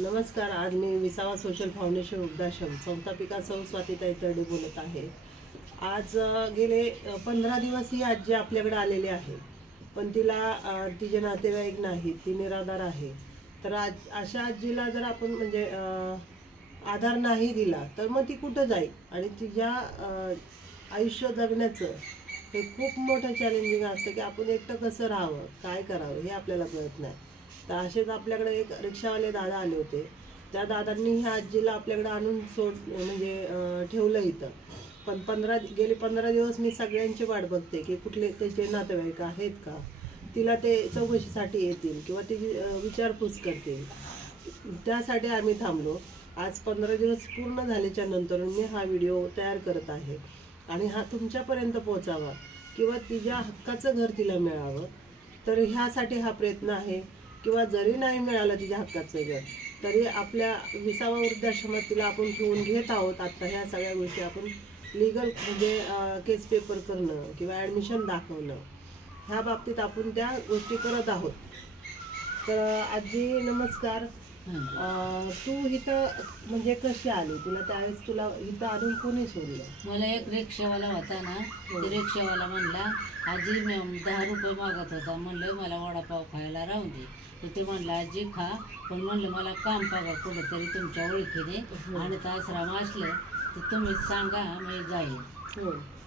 नमस्कार. आज मी विसावा सोशल फाउंडेशन वृद्धाश्रम संस्थापिका सौ स्वातीताई तरडे बोलत आहे. आज गेले 15 दिवस ही आजी आपल्याकडे आलेली आहे, पण तिला तिचे नातेवाईक नाहीत, ती निराधार आहे. तर अशा आजीला जर आपण म्हणजे आधार नाही दिला तर मग ती कुठं जाईल आणि तिच्या आयुष्य जगण्याचं हे खूप मोठं चॅलेंजिंग असतं की आपण एकटं कसं राहावं, काय करावं हे आपल्याला कळत नाही. तर असेच आपल्याकडे एक रिक्षावाले दादा आले होते. त्या दादांनी ह्या आजीला आपल्याकडे आणून म्हणजे ठेवलं इथं. पण गेले 15 दिवस मी सगळ्यांची वाट बघते की कुठले त्याचे नातेवाईक आहेत का, तिला ते चौकशीसाठी येतील किंवा तिची विचारपूस करतील. त्यासाठी आम्ही थांबलो. आज 15 दिवस पूर्ण झाल्याच्या नंतर मी हा व्हिडिओ तयार करत आहे आणि हा तुमच्यापर्यंत पोहोचावा किंवा तिच्या हक्काचं घर तिला मिळावं. तर ह्यासाठी हा प्रयत्न आहे. किंवा जरी नाही मिळालं तिच्या हक्काचं घर तरी आपल्या विसावा वृद्धाश्रमात तिला आपण ठेवून घेत आहोत. आत्ता ह्या सगळ्या गोष्टी आपण लिगल म्हणजे केस पेपर करणं किंवा ॲडमिशन दाखवणं ह्या बाबतीत आपण त्या गोष्टी करत आहोत. तर आजी नमस्कार. तू इथं म्हणजे कशी आली? त्यावेळेस तुला इथं आणून कोणी सोडलं? मला एक रिक्षावाला होता ना, ते रिक्षावाला म्हणला आजी 10 रुपये मागत होता. म्हणलं मला वडापाव खायला राहून दे. तर ते म्हणलं आजी खा, पण म्हणलं मला काम बघा कुठंतरी तुमच्या ओळखीने आणि आश्रम असलं तर तुम्ही सांगा मी जाईल.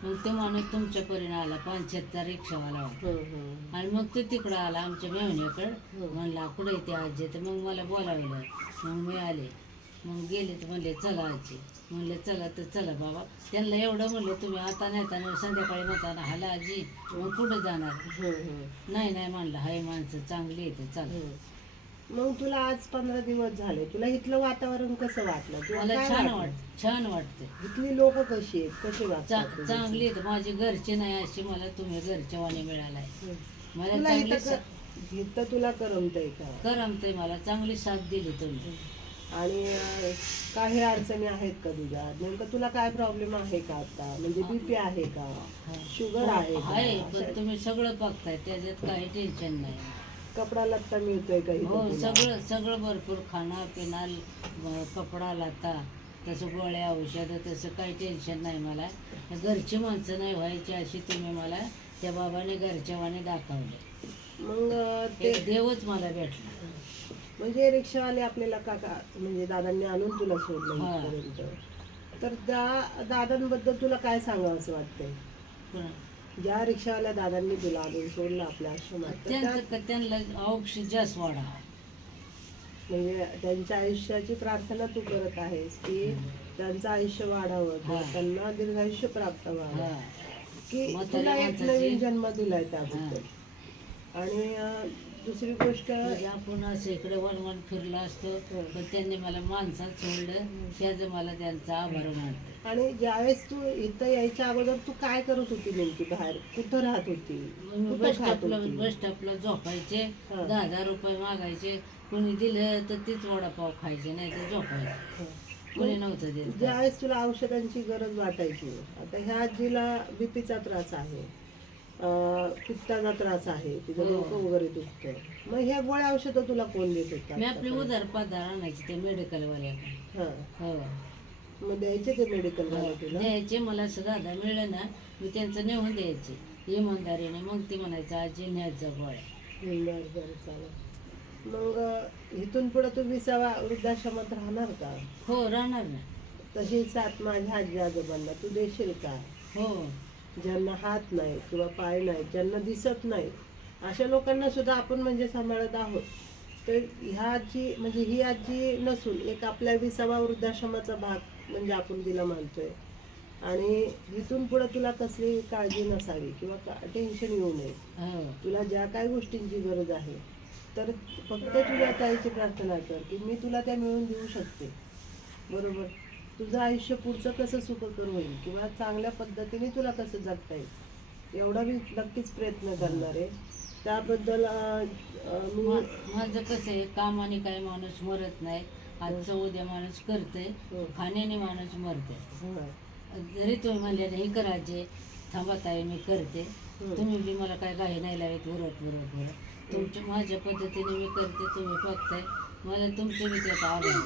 मग ते माणूस तुमच्या परीने आला, 75 रिक्षावाला होता. आणि मग ते तिकडं आला आमच्या मेहण्याकडं. म्हणला कुठे येते आजी? तर मग मला बोलावलं. मग मी आले. मग गेले तर म्हणले चला आजी. म्हणले चला तर चला बाबा. त्यांना एवढं म्हणलं तुम्ही आता नाही संध्याकाळी म्हणता हाला आजी मग कुठं जाणार? नाही म्हणलं हाय माणसं चांगली येते चला. मग तुला आज 15 दिवस झाले, तुला इथलं वातावरण कसं वाटलं? मला छान वाटतं. इथली लोक कशी आहेत, कशी वाटतात? चांगली आहेत. माझे घरचे नाही अशी मला तुम्ही घरचे वाणी मिळालाय. मला चांगली इथं तुला करमतंय का? करमतंय. मला चांगली साथ दिली तुम्ही. आणि काही अडचणी आहेत का तुझ्या? नेमकं तुला काय प्रॉब्लेम आहे का आता? म्हणजे बीपी आहे का, शुगर आहे? पण तुम्ही सगळं बघताय, त्याच्यात काही टेन्शन नाही. कपडा लत्ता मिळतोय का? हो, सगळं भरपूर. खाणं पिणं कपडा लता तसं गोळ्या औषधं तसं काही टेन्शन नाही. मला घरची माणसं नाही व्हायची अशी तुम्ही मला त्या बाबाने घरच्यावाने दाखवले. मग ते देवच मला भेटला. म्हणजे रिक्षावाले आपल्याला काका म्हणजे दादांनी आणून तुला सोडलं इथपर्यंत. तर त्या दादांबद्दल तुला काय सांगावं असं वाटतंय? ज्या रिक्षावाल्या दादांनी तुला आणून सोडलं आपल्या आश्रमात, त्यांना औषध जास्त वाढा. म्हणजे त्यांच्या आयुष्याची प्रार्थना तू करत आहेस की त्यांचं आयुष्य वाढावं किंवा त्यांना दीर्घायुष्य प्राप्त व्हावं, की तुला एक नवीन जन्म दिलाय त्याबद्दल. आणि दुसरी गोष्ट आपण असं इकडे वन फिरलो असतो पण त्यांनी मला माणसात सोडलं, त्याचं मला त्यांचा आभार मानते. आणि ज्यावेळेस तू इथं यायच्या अगोदर तू काय करत होती नेमकी? बाहेर कुठं राहत होती? बस स्टॉपला झोपायचे. 10 रुपये मागायचे. कोणी दिलं तर तीच वडापाव खायचे, नाही तर झोपायचे. कोणी नव्हतं देत. ज्यावेळेस तुला औषधांची गरज वाटायची, आता ह्या आजीला बीपीचा त्रास आहे, पित्ताचा त्रास आहे, तिथं डोकं वगैरे दुखतं, मग ह्या गोळ्या औषधं तुला कोण देत होता? मी आपली उधार पाधार आणायची ते मेडिकलवाल्याकडे. हो, मग द्यायचे ते मेडिकलवाले तुला? द्यायचे. मला असं दादा मिळलं ना मी त्यांचं नेऊन द्यायचे इमानदारीने. मग ती म्हणायचं आजी न्यायचं गोळ्या. बरं चालेल. मग इथून पुढे तू विसावा वृद्धाश्रमात राहणार का? हो, राहणार ना. तशी साथ माझ्या आजी आजोबांना तू देशील का? हो. ज्यांना हात नाही किंवा पाय नाही, ज्यांना दिसत नाही, अशा लोकांना सुद्धा आपण म्हणजे सांभाळत आहोत. तर ह्या आजी म्हणजे ही आजी नसून एक आपल्या विसावा वृद्धाश्रमाचा भाग म्हणजे आपण तिला मानतोय. आणि इथून पुढे तुला कसली काळजी नसावी किंवा टेन्शन येऊ नये. तुला ज्या काही गोष्टींची गरज आहे तर फक्त तुझ्या ताईची प्रार्थना कर की मी तुला त्या मिळवून देऊ शकते. बरोबर? तुझं आयुष्य पुढचं कसं सुखकर होईल किंवा चांगल्या पद्धतीने तुला कसं जगता येईल एवढा मी नक्कीच प्रयत्न करणार आहे. त्याबद्दल माझं कसं आहे, कामाने काही माणूस मरत नाही. आजचं उद्या माणूस करते, खाण्याने माणूस मरते. जरी तुम्ही म्हणले नाही करायचे, थांबा ताई मी करते, तुम्ही बी मला काय काही नाही लावत उरत तुमच्या माझ्या पद्धतीने मी करते. तुम्ही बघताय मला तुमचं बी त्याचा आभार.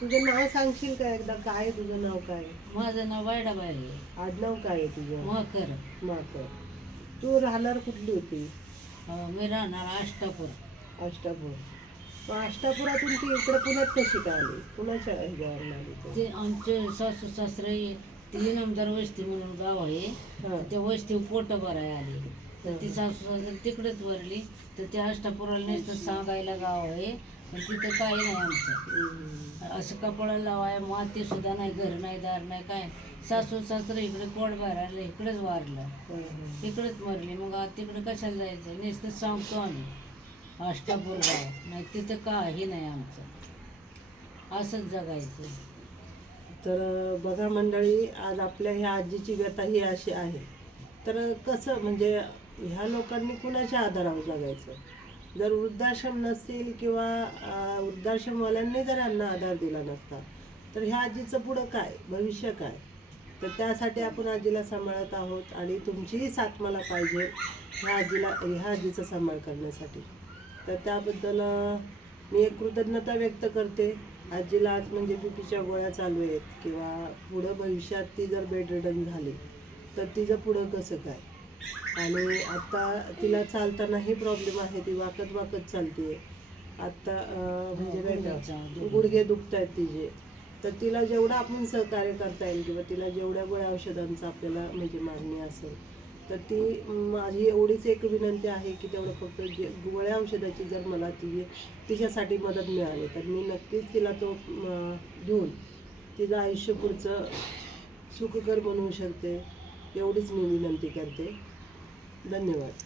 तुझं नाव सांगशील का एकदा? काय आहे तुझं नाव? काय आहे? माझं नाव वायडाबाई आहे. आडनाव काय आहे तुझं? मकर. माकर. तू राहणार कुठली होती? मी राहणार आष्टापूर. अष्टापूर. मग अष्टापुरातून ती इकडे पुण्यात कशी काय आली? कुणाच्या ह्याच्यावर आली तू? ते आमचे सासू सासरे ती इनामदार वस्ती म्हणून गाव आहे. हां. त्या वस्ती पोट भराय आली तर ती सासू सासरे तिकडेच भरली. तर त्या अष्टापुराला नुसतं सांगायला गाव आहे पण तिथं काही नाही आमचं. असं कपडा लावाय माती सुद्धा नाही, घर नाही, दार नाही, काय. सासू सासरे इकडे पोट भरायला इकडेच वारलं, तिकडेच मरली. मग आता तिकडे कशाला जायचं? नुसतं सांगतो आम्ही अष्टापूर गाव, नाही तिथं काही नाही आमचं. असंच जगायचं. तर बघा मंडळी, आज आपल्या ह्या आजीची व्यथा ही अशी आहे. तर कसं म्हणजे ह्या लोकांनी कुणाच्या आधारावर जगायचं? जर वृद्धाश्रम नसतील किंवा वृद्धाश्रमवाल्यांनी जर यांना आधार दिला नसता तर ह्या आजीचं पुढं काय, भविष्य काय? तर त्यासाठी आपण आजीला सांभाळत आहोत आणि तुमचीही साथ मला पाहिजे ह्या आजीचा सांभाळ करण्यासाठी. तर त्याबद्दल मी एक कृतज्ञता व्यक्त करते. आजीला आज म्हणजे बीपीच्या गोळ्या चालू आहेत किंवा पुढं भविष्यात ती जर बेड रिडन झाली तर तिचं पुढं कसं काय? आणि आत्ता तिला चालतानाही प्रॉब्लेम आहे, ती वाकत वाकत चालते. आत्ता म्हणजे नाही का गुडघे दुखत आहेत तिचे. तर तिला जेवढं आपण सहकार्य करता येईल किंवा तिला जेवढ्या गोळ्या औषधांचं आपल्याला म्हणजे मागणी असेल तर ती माझी एवढीच एक विनंती आहे की तेवढं फक्त गोळ्या औषधाची जर मला तिच्यासाठी मदत मिळाली तर मी नक्कीच तिला तो देऊन तिचं आयुष्य पुढचं सुखकर बनवू शकते. एवढीच मी विनंती करते. धन्यवाद.